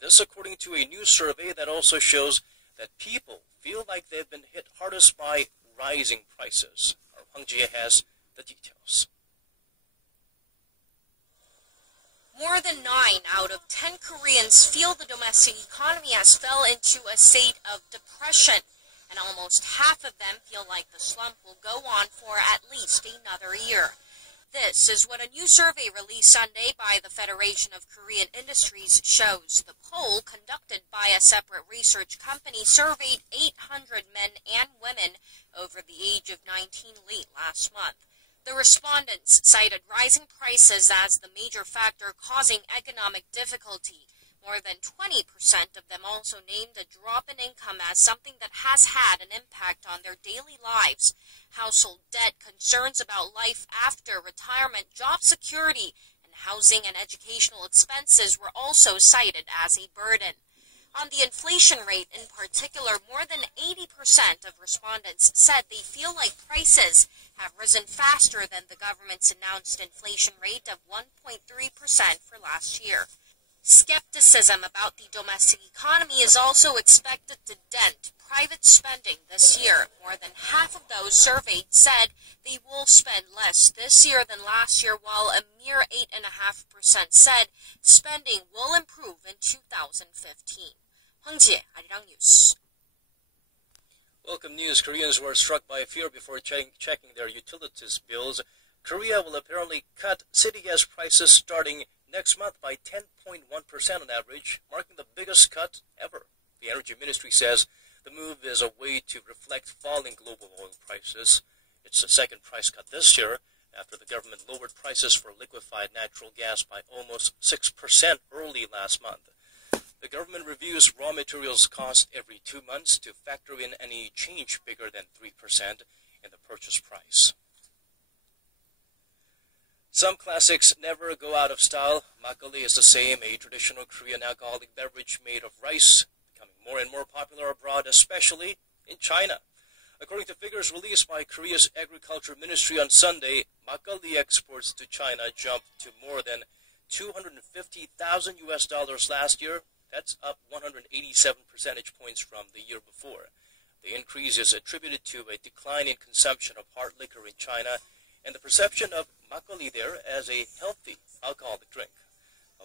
This according to a new survey that also shows that people feel like they've been hit hardest by rising prices. Our Hwang Ji-hye has the details. More than 9 out of 10 Koreans feel the domestic economy has fell into a state of depression, and almost half of them feel like the slump will go on for at least another year. This is what a new survey released Sunday by the Federation of Korean Industries shows. The poll, conducted by a separate research company, surveyed 800 men and women over the age of 19 late last month. The respondents cited rising prices as the major factor causing economic difficulty. More than 20% of them also named a drop in income as something that has had an impact on their daily lives. Household debt, concerns about life after retirement, job security, and housing and educational expenses were also cited as a burden. On the inflation rate in particular, more than 80% of respondents said they feel like prices have risen faster than the government's announced inflation rate of 1.3% for last year. Skepticism about the domestic economy is also expected to dent private spending this year. More than half of those surveyed said they will spend less this year than last year, while a mere 8.5% said spending will improve in 2015. Hwang Ji-hye, Arirang News. Welcome news. Koreans were struck by fear before checking their utilities bills. Korea will apparently cut city gas prices starting next month by 10.1% on average, marking the biggest cut ever. The Energy Ministry says the move is a way to reflect falling global oil prices. It's the second price cut this year, after the government lowered prices for liquefied natural gas by almost 6% early last month. The government reviews raw materials cost every 2 months to factor in any change bigger than 3% in the purchase price. Some classics never go out of style. Makgeolli is the same, a traditional Korean alcoholic beverage made of rice, becoming more and more popular abroad, especially in China. According to figures released by Korea's Agriculture Ministry on Sunday, makgeolli exports to China jumped to more than $250,000 last year. That's up 187 percentage points from the year before. The increase is attributed to a decline in consumption of hard liquor in China and the perception of makgeolli there as a healthy alcoholic drink.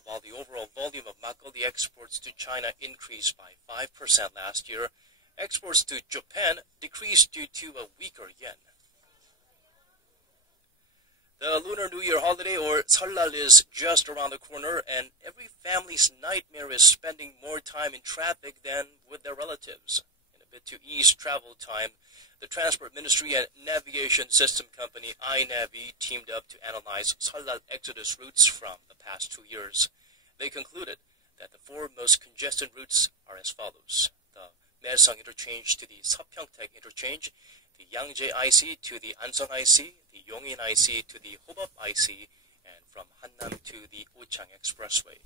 While the overall volume of makgeolli exports to China increased by 5% last year, exports to Japan decreased due to a weaker yen. The Lunar New Year holiday, or Seollal, is just around the corner, and every family's nightmare is spending more time in traffic than with their relatives. In a bid to ease travel time, the Transport Ministry and navigation system company iNavi teamed up to analyze Seollal exodus routes from the past 2 years. They concluded that the 4 most congested routes are as follows: the Maesong interchange to the Seopyeongtaek interchange, the Yangjae IC to the Anseong IC, the Yongin IC to the Hobop IC, and from Hannam to the Ochang Expressway.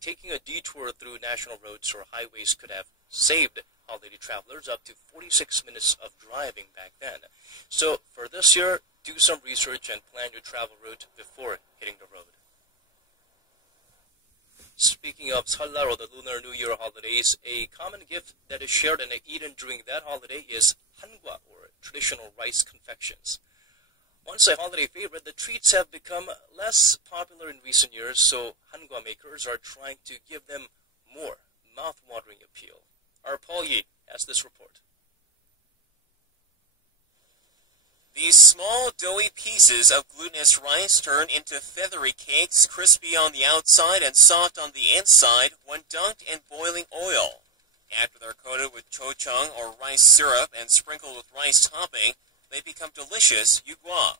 Taking a detour through national roads or highways could have saved holiday travelers up to 46 minutes of driving back then. So for this year, do some research and plan your travel route before hitting the road. Speaking of Seollal, or the Lunar New Year holidays, a common gift that is shared and eaten during that holiday is Hanwha, or traditional rice confections. Once a holiday favorite, the treats have become less popular in recent years, so Hanwha makers are trying to give them more mouth-watering appeal. Our Paul Yi has this report. These small, doughy pieces of glutinous rice turn into feathery cakes, crispy on the outside and soft on the inside when dunked in boiling oil. After they're coated with chochung, or rice syrup, and sprinkled with rice topping, they become delicious yugwa.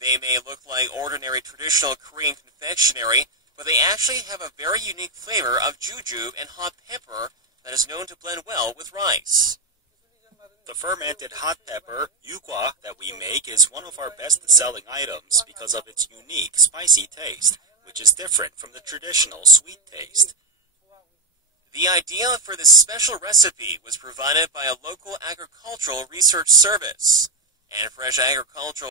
They may look like ordinary traditional Korean confectionery, but they actually have a very unique flavor of jujube and hot pepper that is known to blend well with rice. The fermented hot pepper, yugwa, that we make is one of our best-selling items because of its unique spicy taste, which is different from the traditional sweet taste. The idea for this special recipe was provided by a local agricultural research service, and fresh agricultural